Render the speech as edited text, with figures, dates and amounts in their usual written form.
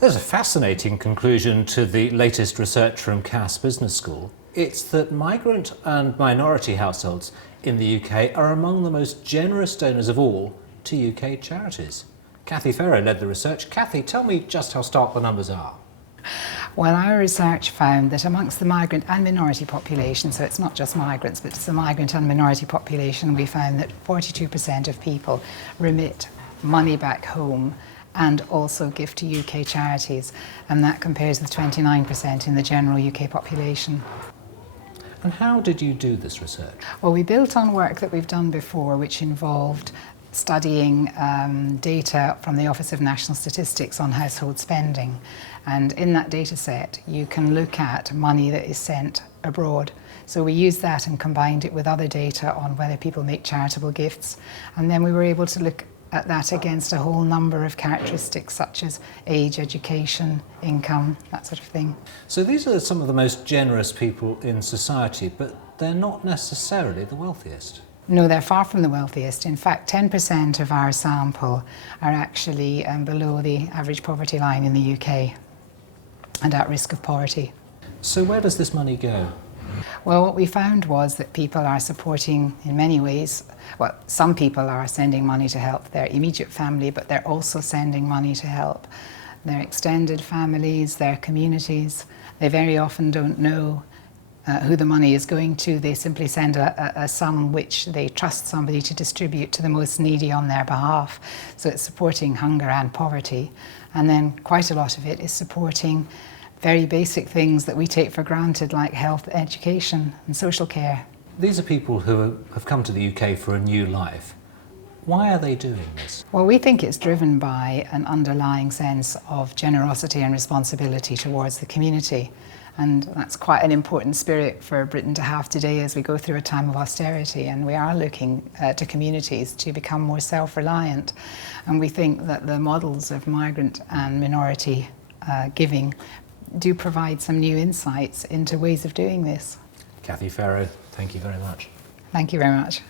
There's a fascinating conclusion to the latest research from Cass Business School. It's that migrant and minority households in the UK are among the most generous donors of all to UK charities. Cathy Pharoah led the research. Cathy, tell me just how stark the numbers are. Well, our research found that amongst the migrant and minority population, so it's not just migrants, but it's the migrant and minority population, we found that 42% of people remit money back home and also give to UK charities, and that compares with 29% in the general UK population. And how did you do this research? Well, we built on work that we've done before, which involved studying data from the Office of National Statistics on household spending. And in that data set, you can look at money that is sent abroad. So we used that and combined it with other data on whether people make charitable gifts. And then we were able to look at that against a whole number of characteristics such as age, education, income, that sort of thing. So these are some of the most generous people in society, but they're not necessarily the wealthiest. No, they're far from the wealthiest. In fact, 10% of our sample are actually below the average poverty line in the UK and at risk of poverty. So where does this money go? Well, what we found was that people are supporting in many ways. Well, some people are sending money to help their immediate family, but they're also sending money to help their extended families, their communities. They very often don't know who the money is going to. They simply send a sum which they trust somebody to distribute to the most needy on their behalf. So it's supporting hunger and poverty. And then quite a lot of it is supporting very basic things that we take for granted, like health, education and social care. These are people who have come to the UK for a new life. Why are they doing this? Well, we think it's driven by an underlying sense of generosity and responsibility towards the community. And that's quite an important spirit for Britain to have today as we go through a time of austerity, and we are looking to communities to become more self-reliant. And we think that the models of migrant and minority giving do provide some new insights into ways of doing this. Cathy Pharaoh, thank you very much. Thank you very much.